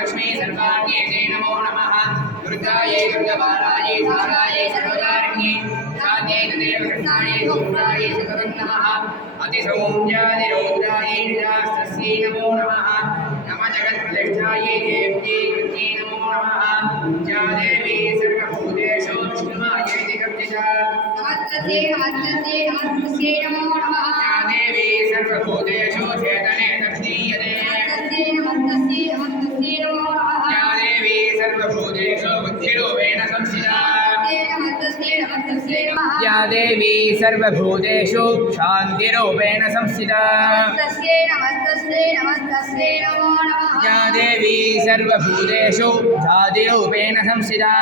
लक्ष्मी सर्वाण्ये नमो नमः दुर्गायै दुर्गबालायै धारायै सर्वकारिण्ये साध्यै देवकृष्णायै धूम्रायै सततं नमः अतिसौम्यादिरौद्रायै निजास्तस्यै नमो नमः नमः जगत्प्रतिष्ठायै देव्यै कृत्यै नमो नमः या देवी सर्वभूतेषु विष्णुमायै दिगर्जिता नमस्ते नमस्ते नमस्ते नमो नमः या देवी सर्वभूतेषु चेतने तस्दीयते या देवी सर्वभूतेषु बुद्धिरूपेण संस्थिता या देवी सर्वभूतेषु शान्तिरूपेण संस्थिता या देवी सर्वभूतेषु जातिरूपेण संस्थिता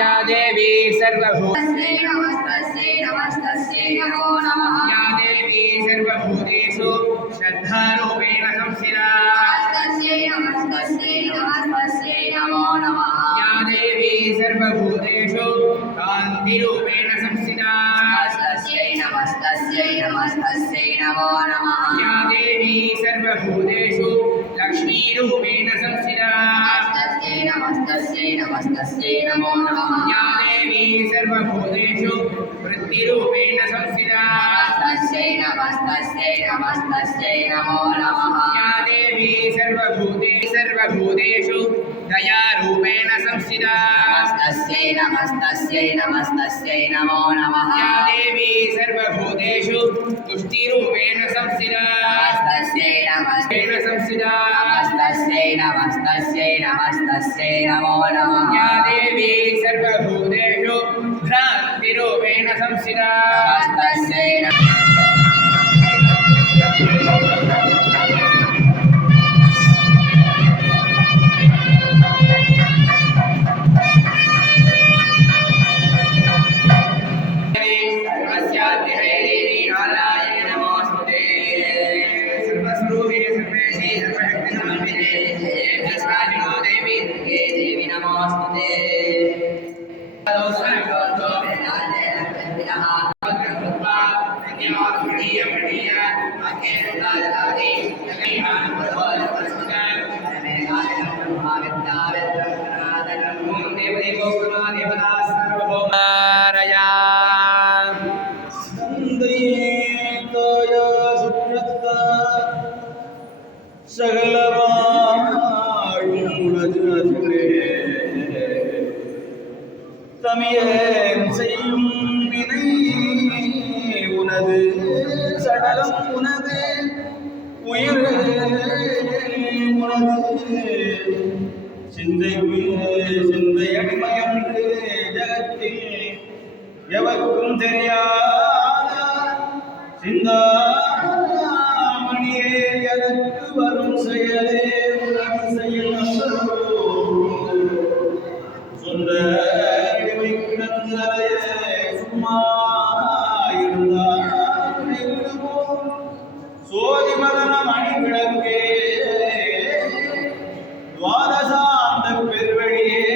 या देवी सर्वभूतेषु श्रद्धारूपेण संस्थिता या देवी सर्वभूतेषु कान्तिरूपेण संस्थिता या देवी सर्वभूतेषु लक्ष्मीरूपेण संस्थिता या देवी सर्वभूतेषु वृत्तिरूपेण संस्थिता या देवी सर्वभूतेषु दयारूपेण संस्थिता नमो नमः या देवी सर्वभूतेषु तुष्टिरूपेण संस्थिता नमो नमः या देवी सर्वभूतेषु भ्रान्तिरूपेण संस्थिता தமியன் செய்யும் வினை உனது சடலம் உனது உயிர் உனது சிந்தையடிமயன்று ஜகத்தில் எவருக்கும் தெரியாத சிந்தாமணியே எனக்கு வரும் செயலே உனது செயல் சொந்த சோதிமதன மணி விளக்கே துவாதசாந்த பெருவழியே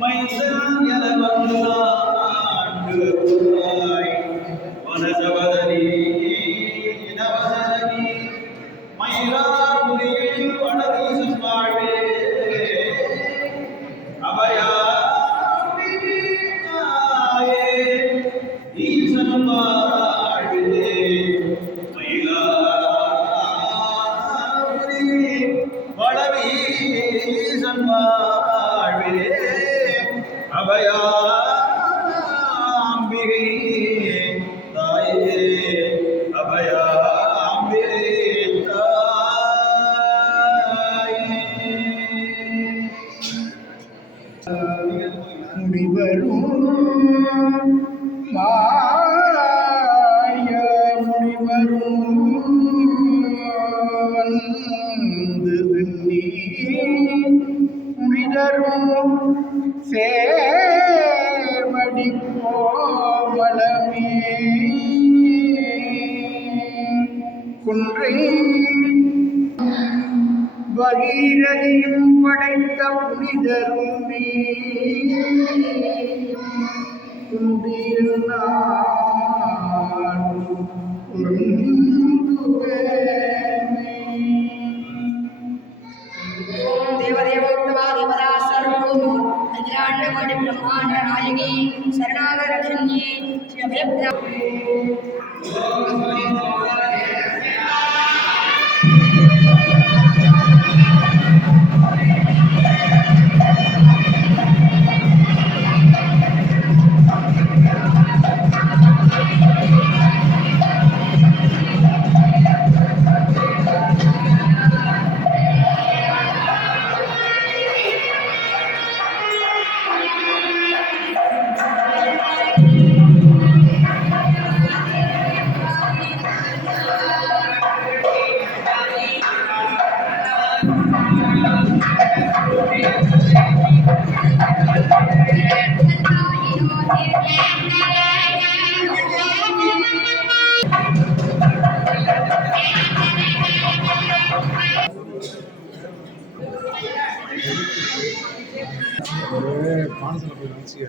மைசன் என வந்து வனசவதனி நவசனி மயிலாபுரியில் வடதீசன் வாழ்வே அபயா ஈசன் வாழ்வே மயிலாபுரி வடவீசன் வாழ்வே அபயாம்பிகை தாயே அபயாம்பிகை முடிவரும் மாய முடிவரும் வந்து முடிதரும் சேவடி கோமலமே குன்றை பகீரதியும் படைத்த புனிதரும் குந்தியில் देवदेवोक्तवादिपदा सर्वभूमो अखिलाण्डकोटि ब्रह्माण्ड नायकी शरणागतधन्ये श्री अभयप्रदा பானத்தில் போய் நினச்சிக்க